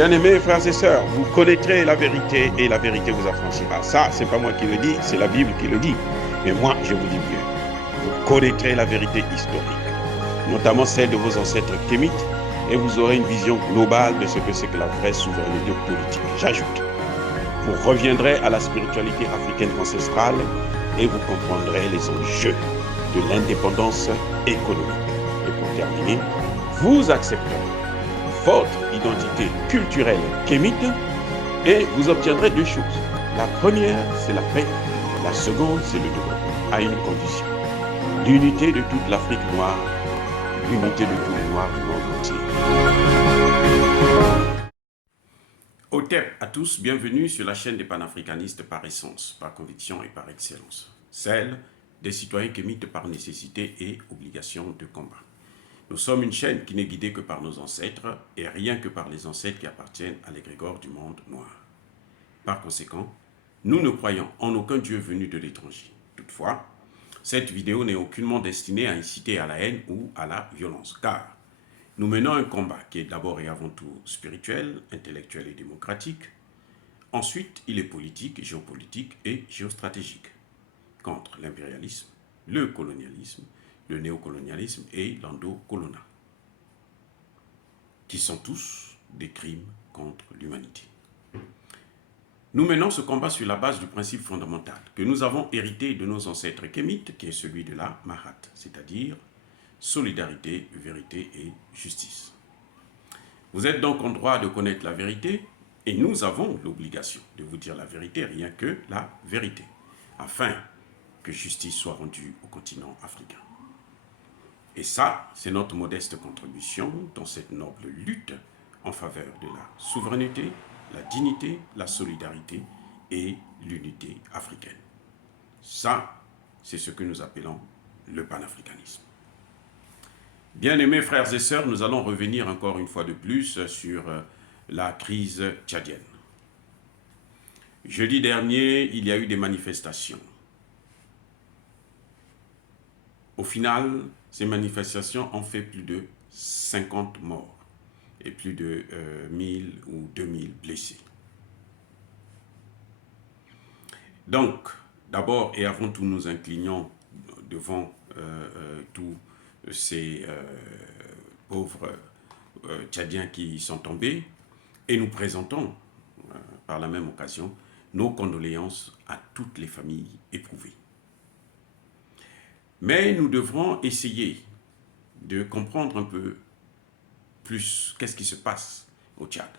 Bien-aimés frères et sœurs, vous connaîtrez la vérité et la vérité vous affranchira. Ça, c'est pas moi qui le dis, c'est la Bible qui le dit. Mais moi, je vous dis mieux. Vous connaîtrez la vérité historique, notamment celle de vos ancêtres kémites, et vous aurez une vision globale de ce que c'est que la vraie souveraineté politique. J'ajoute, vous reviendrez à la spiritualité africaine ancestrale et vous comprendrez les enjeux de l'indépendance économique. Et pour terminer, vous accepterez votre identité culturelle kémite et vous obtiendrez deux choses. La première, c'est la paix. La seconde, c'est le développement, à une condition. L'unité de toute l'Afrique noire, l'unité de tous les Noirs du monde entier. Otep à tous, bienvenue sur la chaîne des panafricanistes par essence, par conviction et par excellence. Celle des citoyens kémites par nécessité et obligation de combat. Nous sommes une chaîne qui n'est guidée que par nos ancêtres et rien que par les ancêtres qui appartiennent à l'égrégore du monde noir. Par conséquent, nous ne croyons en aucun Dieu venu de l'étranger. Toutefois, cette vidéo n'est aucunement destinée à inciter à la haine ou à la violence, car nous menons un combat qui est d'abord et avant tout spirituel, intellectuel et démocratique. Ensuite, il est politique, géopolitique et géostratégique, contre l'impérialisme, le colonialisme, le néocolonialisme et l'endocolonat, qui sont tous des crimes contre l'humanité. Nous menons ce combat sur la base du principe fondamental que nous avons hérité de nos ancêtres kémites, qui est celui de la Mahat, c'est-à-dire solidarité, vérité et justice. Vous êtes donc en droit de connaître la vérité et nous avons l'obligation de vous dire la vérité, rien que la vérité, afin que justice soit rendue au continent africain. Et ça, c'est notre modeste contribution dans cette noble lutte en faveur de la souveraineté, la dignité, la solidarité et l'unité africaine. Ça, c'est ce que nous appelons le panafricanisme. Bien-aimés frères et sœurs, nous allons revenir encore une fois de plus sur la crise tchadienne. Jeudi dernier, il y a eu des manifestations. Au final, ces manifestations ont fait plus de 50 morts et plus de 1000 ou 2000 blessés. Donc, d'abord et avant tout, nous inclinons devant tous ces pauvres Tchadiens qui sont tombés et nous présentons par la même occasion nos condoléances à toutes les familles éprouvées. Mais nous devrons essayer de comprendre un peu plus qu'est-ce qui se passe au Tchad.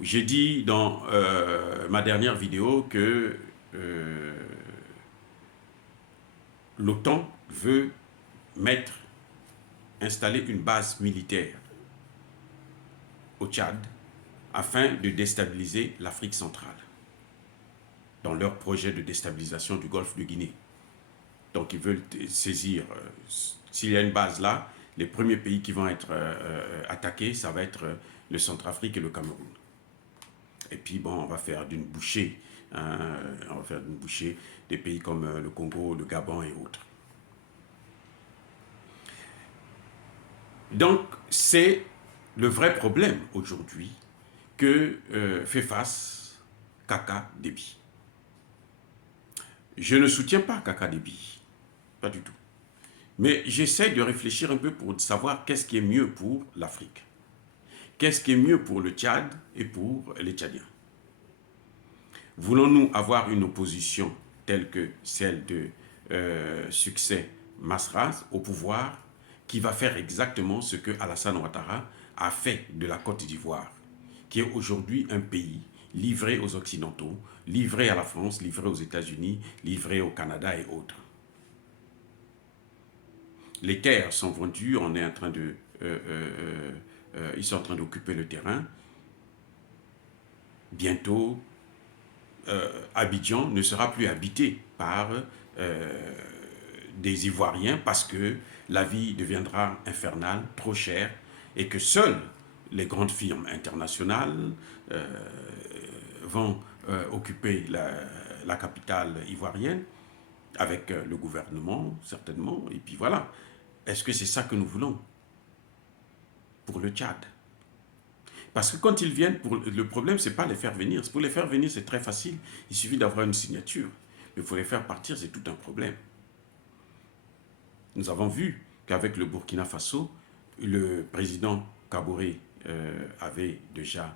J'ai dit dans ma dernière vidéo que l'OTAN veut installer une base militaire au Tchad afin de déstabiliser l'Afrique centrale dans leur projet de déstabilisation du golfe de Guinée. Donc ils veulent saisir, s'il y a une base là, les premiers pays qui vont être attaqués, ça va être le Centrafrique et le Cameroun. Et puis bon, on va faire d'une bouchée, des pays comme le Congo, le Gabon et autres. Donc c'est le vrai problème aujourd'hui que fait face Kaka Déby. Je ne soutiens pas Kaka Déby, pas du tout. Mais j'essaie de réfléchir un peu pour savoir qu'est-ce qui est mieux pour l'Afrique. Qu'est-ce qui est mieux pour le Tchad et pour les Tchadiens? Voulons-nous avoir une opposition telle que celle de Succès Masras au pouvoir qui va faire exactement ce que Alassane Ouattara a fait de la Côte d'Ivoire, qui est aujourd'hui un pays livré aux Occidentaux, livré à la France, livré aux États-Unis, livré au Canada et autres. Les terres sont vendues, on est en train de, ils sont en train d'occuper le terrain. Bientôt, Abidjan ne sera plus habité par des Ivoiriens parce que la vie deviendra infernale, trop chère, et que seules les grandes firmes internationales vont occuper la capitale ivoirienne, avec le gouvernement, certainement, et puis voilà. Est-ce que c'est ça que nous voulons? pour le Tchad. Parce que quand ils viennent, le problème, ce n'est pas les faire venir. Pour les faire venir, c'est très facile. Il suffit d'avoir une signature. Mais pour les faire partir, c'est tout un problème. Nous avons vu qu'avec le Burkina Faso, le président Kaboré avait déjà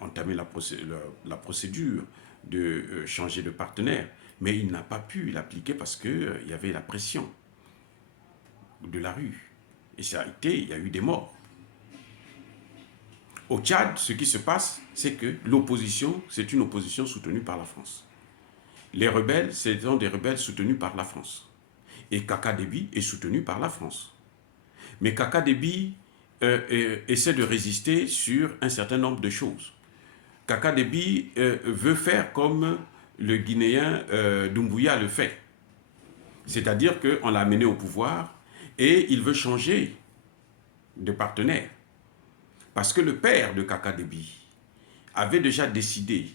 entamé la procédure de changer de partenaire. Mais il n'a pas pu l'appliquer parce qu'il y avait la pression de la rue. Et ça a été, il y a eu des morts. Au Tchad, ce qui se passe, c'est que l'opposition, c'est une opposition soutenue par la France. Les rebelles, ce sont des rebelles soutenus par la France. Et Kaka Déby est soutenu par la France. Mais Kaka Déby essaie de résister sur un certain nombre de choses. Kaka Déby veut faire comme le Guinéen Doumbouya le fait. C'est-à-dire qu'on l'a amené au pouvoir et il veut changer de partenaire. Parce que le père de Kaka Déby avait déjà décidé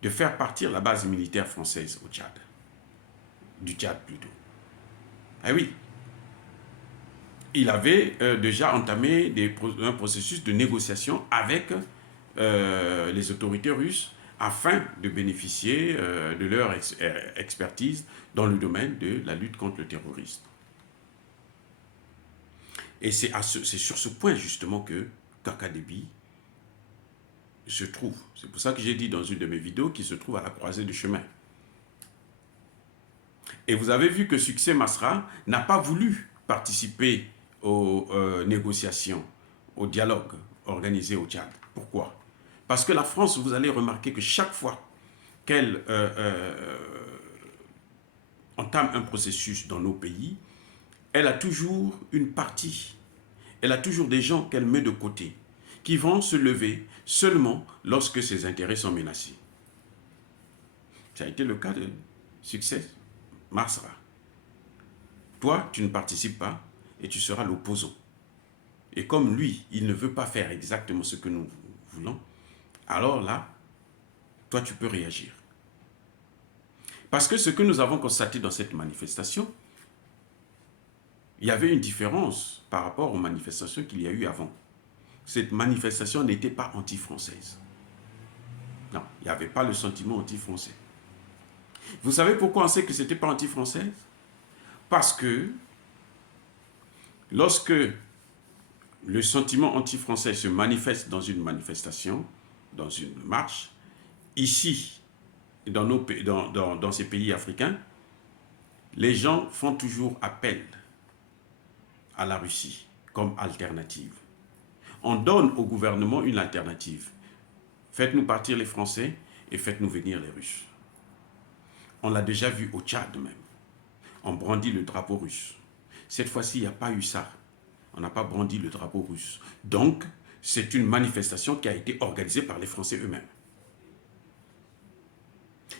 de faire partir la base militaire française au Tchad. Du Tchad plutôt. Ah oui. Il avait déjà entamé un processus de négociation avec les autorités russes afin de bénéficier de leur expertise dans le domaine de la lutte contre le terrorisme. Et c'est sur ce point justement que Kaka Déby se trouve. C'est pour ça que j'ai dit dans une de mes vidéos qu'il se trouve à la croisée du chemin. Et vous avez vu que Succès Masra n'a pas voulu participer aux négociations, au dialogue organisé au Tchad. Pourquoi? Parce que la France, vous allez remarquer que chaque fois qu'elle entame un processus dans nos pays, elle a toujours une partie, elle a toujours des gens qu'elle met de côté, qui vont se lever seulement lorsque ses intérêts sont menacés. Ça a été le cas de Succès Masra. Toi, tu ne participes pas et tu seras l'opposant. Et comme lui, il ne veut pas faire exactement ce que nous voulons, alors là, toi, tu peux réagir. Parce que ce que nous avons constaté dans cette manifestation, il y avait une différence par rapport aux manifestations qu'il y a eu avant. Cette manifestation n'était pas anti-française. Non, il n'y avait pas le sentiment anti-français. Vous savez pourquoi on sait que ce n'était pas anti-française? Parce que lorsque le sentiment anti-français se manifeste dans une manifestation, dans une marche, ici, dans ces pays africains, les gens font toujours appel à la Russie comme alternative. On donne au gouvernement une alternative. Faites-nous partir les Français et faites-nous venir les Russes. On l'a déjà vu au Tchad même. On brandit le drapeau russe. Cette fois-ci, il n'y a pas eu ça. On n'a pas brandi le drapeau russe. Donc, c'est une manifestation qui a été organisée par les Français eux-mêmes.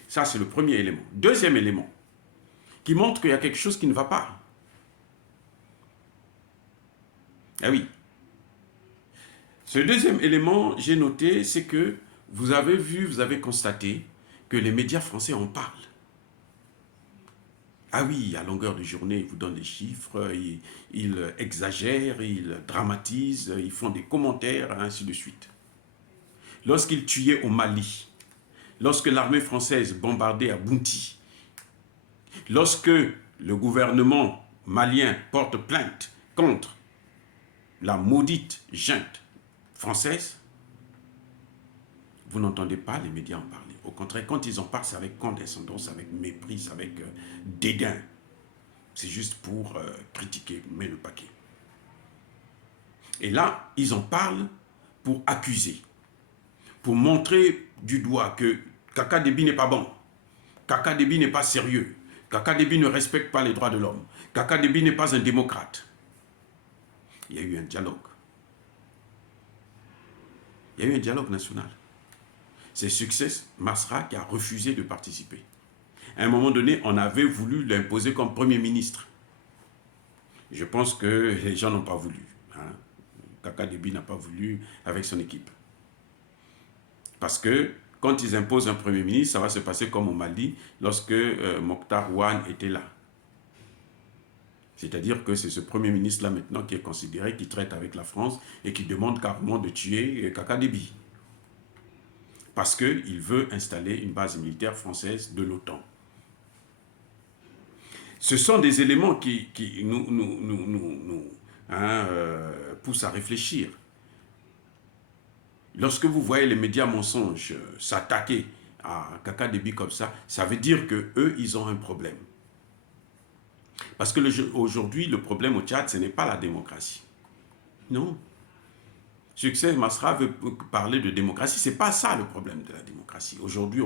Ça, c'est le premier élément. Deuxième élément, qui montre qu'il y a quelque chose qui ne va pas. Ah oui. Ce deuxième élément, j'ai noté, c'est que vous avez vu, vous avez constaté que les médias français en parlent. Ah oui, à longueur de journée, ils vous donnent des chiffres, ils exagèrent, ils dramatisent, ils font des commentaires, ainsi de suite. Lorsqu'ils tuaient au Mali, lorsque l'armée française bombardait à Bounti, lorsque le gouvernement malien porte plainte contre la maudite junte française, vous n'entendez pas les médias en parler. Au contraire, quand ils en parlent, c'est avec condescendance, avec mépris, avec dédain. C'est juste pour critiquer, mais le paquet. Et là, ils en parlent pour accuser, pour montrer du doigt que Kaka Déby n'est pas bon, Kaka Déby n'est pas sérieux, Kaka Déby ne respecte pas les droits de l'homme, Kaka Déby n'est pas un démocrate. Il y a eu un dialogue. Il y a eu un dialogue national. C'est Succès Masra qui a refusé de participer. À un moment donné, on avait voulu l'imposer comme Premier ministre. Je pense que les gens n'ont pas voulu. Hein. Kaka Déby n'a pas voulu avec son équipe. Parce que quand ils imposent un Premier ministre, ça va se passer comme au Mali, lorsque Mokhtar Ouane était là. C'est-à-dire que c'est ce Premier ministre-là maintenant qui est considéré, qui traite avec la France et qui demande carrément de tuer Kaka Déby. Parce qu'il veut installer une base militaire française de l'OTAN. Ce sont des éléments qui nous poussent à réfléchir. Lorsque vous voyez les médias mensonges s'attaquer à Kaka Déby comme ça veut dire qu'eux, ils ont un problème. Parce que aujourd'hui, le problème au Tchad, ce n'est pas la démocratie. Non. Succès Masra veut parler de démocratie. Ce n'est pas ça le problème de la démocratie. Aujourd'hui,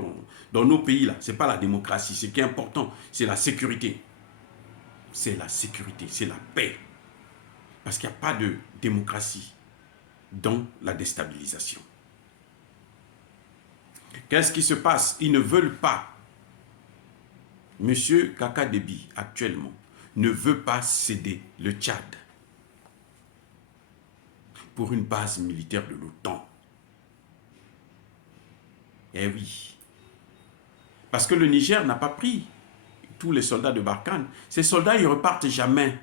dans nos pays, ce n'est pas la démocratie. Ce qui est important, c'est la sécurité. C'est la sécurité, c'est la paix. Parce qu'il n'y a pas de démocratie dans la déstabilisation. Qu'est-ce qui se passe? Ils ne veulent pas. Monsieur Kaka Déby, actuellement, ne veut pas céder le Tchad pour une base militaire de l'OTAN. Eh oui. Parce que le Niger n'a pas pris tous les soldats de Barkhane. Ces soldats, ils ne repartent jamais.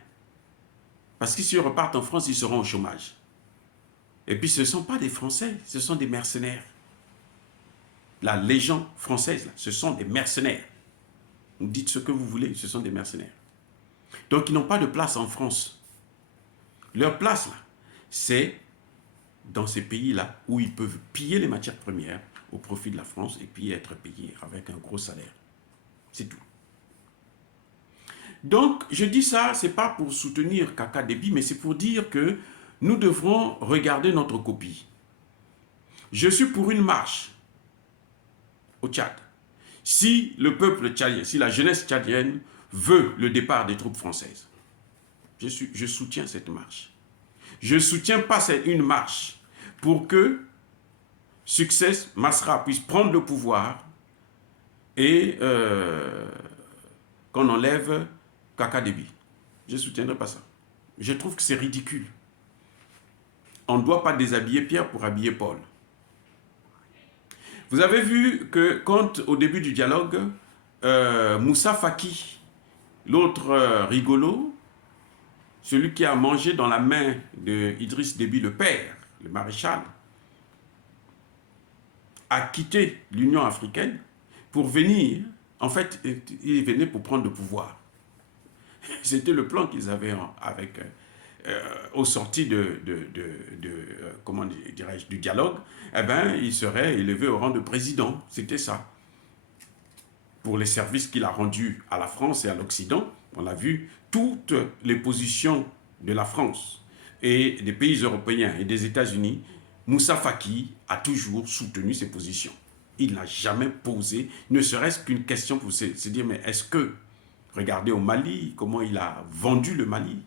Parce que s'ils repartent en France, ils seront au chômage. Et puis ce ne sont pas des Français, ce sont des mercenaires. La Légion française, ce sont des mercenaires. Vous dites ce que vous voulez, ce sont des mercenaires. Donc ils n'ont pas de place en France. Leur place, là, c'est dans ces pays-là où ils peuvent piller les matières premières au profit de la France et puis être payés avec un gros salaire. C'est tout. Donc, je dis ça, ce n'est pas pour soutenir Kaka Déby, mais c'est pour dire que nous devrons regarder notre copie. Je suis pour une marche au Tchad. Si le peuple tchadien, si la jeunesse tchadienne veut le départ des troupes françaises, je soutiens cette marche. Je ne soutiens pas une marche pour que Succès Masra puisse prendre le pouvoir et qu'on enlève Kaka Déby. Je ne soutiendrai pas ça. Je trouve que c'est ridicule. On ne doit pas déshabiller Pierre pour habiller Paul. Vous avez vu que quand, au début du dialogue, Moussa Faki, l'autre rigolo, celui qui a mangé dans la main d'Idriss Déby le père, le maréchal, a quitté l'Union africaine pour venir, en fait, il venait pour prendre le pouvoir. C'était le plan qu'ils avaient avec, au sorti comment dirais-je, du dialogue. Eh bien, il serait élevé au rang de président. C'était ça. Pour les services qu'il a rendus à la France et à l'Occident, on a vu toutes les positions de la France et des pays européens et des États-Unis. Moussa Faki a toujours soutenu ses positions. Il n'a jamais posé, ne serait-ce qu'une question pour se dire, mais est-ce que, regardez au Mali, comment il a vendu le Mali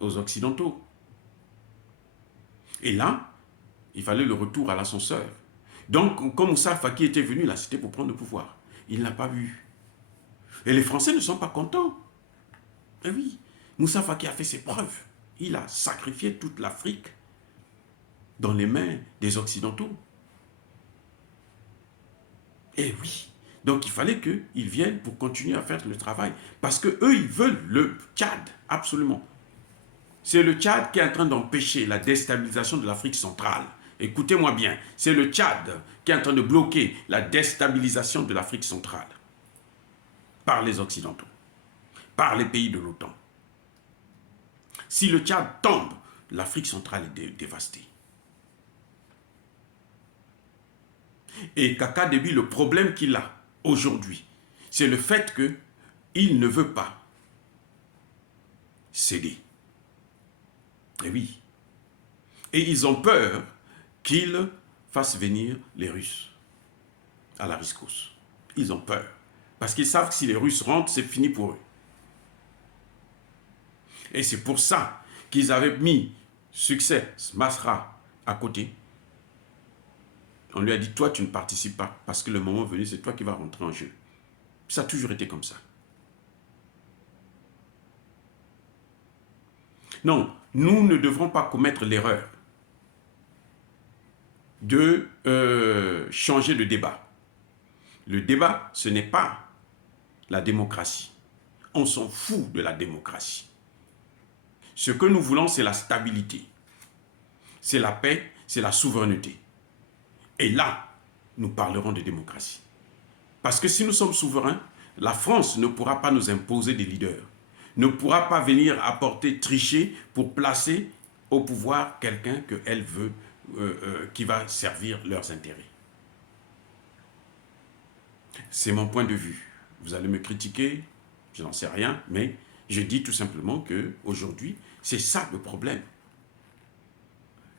aux Occidentaux. Et là, il fallait le retour à l'ascenseur. Donc, quand Moussa Faki était venu, là, c'était pour prendre le pouvoir. Il n'a pas vu. Et les Français ne sont pas contents. Eh oui, Moussa Faki a fait ses preuves. Il a sacrifié toute l'Afrique dans les mains des Occidentaux. Eh oui, donc il fallait qu'ils viennent pour continuer à faire le travail. Parce qu'eux, ils veulent le Tchad, absolument. C'est le Tchad qui est en train d'empêcher la déstabilisation de l'Afrique centrale. Écoutez-moi bien, c'est le Tchad qui est en train de bloquer la déstabilisation de l'Afrique centrale par les Occidentaux, par les pays de l'OTAN. Si le Tchad tombe, l'Afrique centrale est dévastée. Et Kaka Déby, le problème qu'il a aujourd'hui, c'est le fait qu'il ne veut pas céder. Et oui. Et ils ont peur qu'il fasse venir les Russes à la rescousse. Ils ont peur. Parce qu'ils savent que si les Russes rentrent, c'est fini pour eux. Et c'est pour ça qu'ils avaient mis Succès Masra à côté. On lui a dit, toi, tu ne participes pas, parce que le moment venu, c'est toi qui vas rentrer en jeu. Ça a toujours été comme ça. Non, nous ne devrons pas commettre l'erreur de changer de débat. Le débat, ce n'est pas la démocratie. On s'en fout de la démocratie. Ce que nous voulons, c'est la stabilité. C'est la paix, c'est la souveraineté. Et là, nous parlerons de démocratie. Parce que si nous sommes souverains, la France ne pourra pas nous imposer des leaders, ne pourra pas venir apporter, tricher pour placer au pouvoir quelqu'un qu'elle veut, qui va servir leurs intérêts. C'est mon point de vue. Vous allez me critiquer, je n'en sais rien, mais je dis tout simplement qu'aujourd'hui, c'est ça le problème.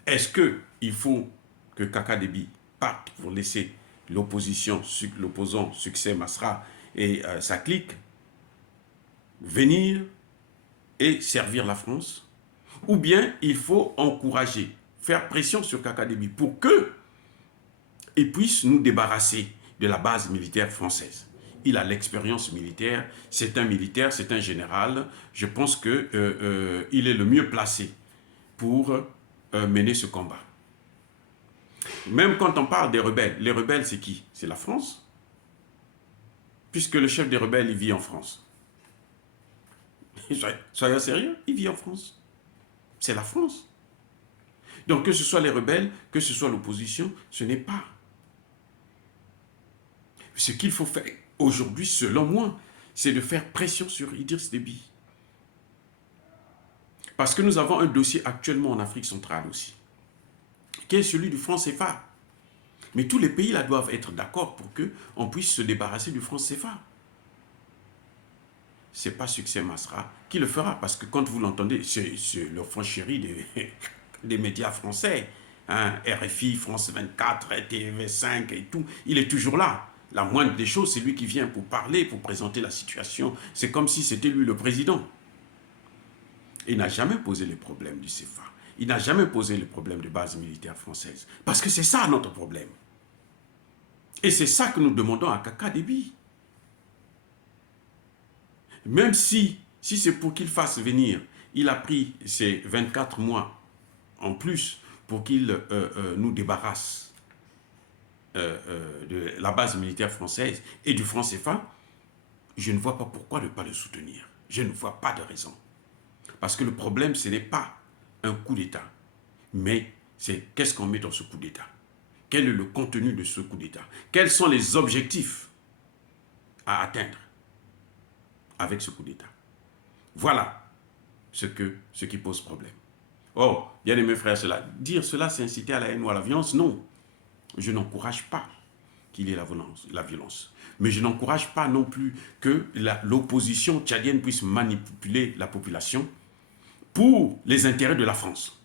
Est-ce qu'il faut que Kaka Déby parte pour laisser l'opposant Succès Masra et sa clique venir et servir la France? Ou bien il faut encourager, faire pression sur Kaka Déby pour qu'il puisse nous débarrasser de la base militaire française. Il a l'expérience militaire, c'est un militaire, c'est un général. Je pense qu'il est le mieux placé pour mener ce combat. Même quand on parle des rebelles, les rebelles c'est qui? C'est la France. Puisque le chef des rebelles, il vit en France. Soyez sérieux, il vit en France. C'est la France. Donc que ce soit les rebelles, que ce soit l'opposition, ce n'est pas. Ce qu'il faut faire aujourd'hui, selon moi, c'est de faire pression sur Idriss Déby. Parce que nous avons un dossier actuellement en Afrique centrale aussi, qui est celui du franc CFA. Mais tous les pays là doivent être d'accord pour qu'on puisse se débarrasser du franc CFA. Ce n'est pas Succès Masra qui le fera, parce que quand vous l'entendez, c'est le franc chéri des médias français, hein, RFI, France 24, TV5 et tout, il est toujours là. La moindre des choses, c'est lui qui vient pour parler, pour présenter la situation. C'est comme si c'était lui le président. Il n'a jamais posé les problèmes du CFA. Il n'a jamais posé le problème de base militaire française. Parce que c'est ça notre problème. Et c'est ça que nous demandons à Kaka Déby. Même si c'est pour qu'il fasse venir, il a pris ces 24 mois en plus pour qu'il nous débarrasse de la base militaire française et du franc CFA, je ne vois pas pourquoi ne pas le soutenir. Je ne vois pas de raison. Parce que le problème, ce n'est pas un coup d'État, mais c'est qu'est-ce qu'on met dans ce coup d'État? Quel est le contenu de ce coup d'État? Quels sont les objectifs à atteindre avec ce coup d'État? Voilà ce qui pose problème. Oh, bien aimé frère, dire cela, c'est inciter à la haine ou à la violence? Non. Je n'encourage pas qu'il y ait la violence. Mais je n'encourage pas non plus que l'opposition tchadienne puisse manipuler la population pour les intérêts de la France,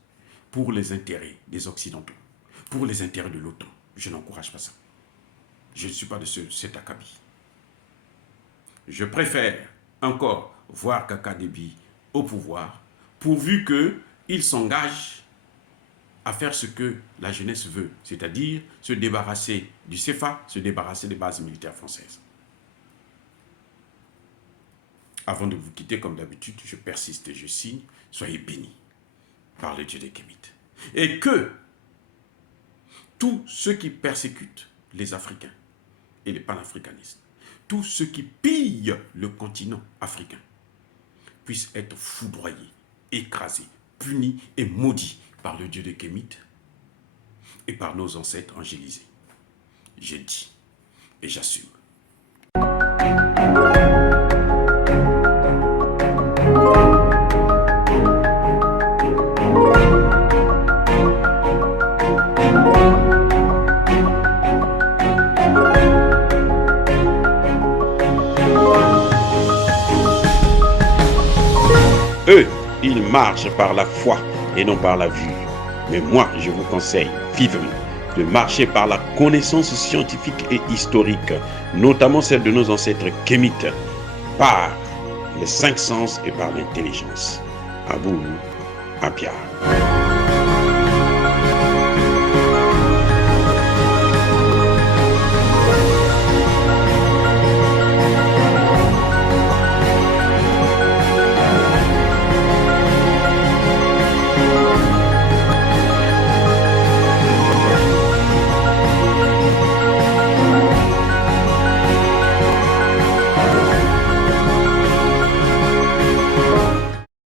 pour les intérêts des Occidentaux, pour les intérêts de l'OTAN. Je n'encourage pas ça. Je ne suis pas de cet acabit. Je préfère encore voir Kaka Déby au pouvoir, pourvu qu'il s'engage à faire ce que la jeunesse veut, c'est-à-dire se débarrasser du CFA, se débarrasser des bases militaires françaises. Avant de vous quitter, comme d'habitude, je persiste et je signe, soyez bénis par le Dieu des Kémites. Et que tous ceux qui persécutent les Africains et les panafricanistes, tous ceux qui pillent le continent africain, puissent être foudroyés, écrasés, punis et maudits par le Dieu des Kémites et par nos ancêtres angélisés. J'ai dit et j'assume. Eux, ils marchent par la foi et non par la vue. Mais moi, je vous conseille vivement de marcher par la connaissance scientifique et historique, notamment celle de nos ancêtres kémites, par les 5 sens et par l'intelligence. À vous, à Pierre.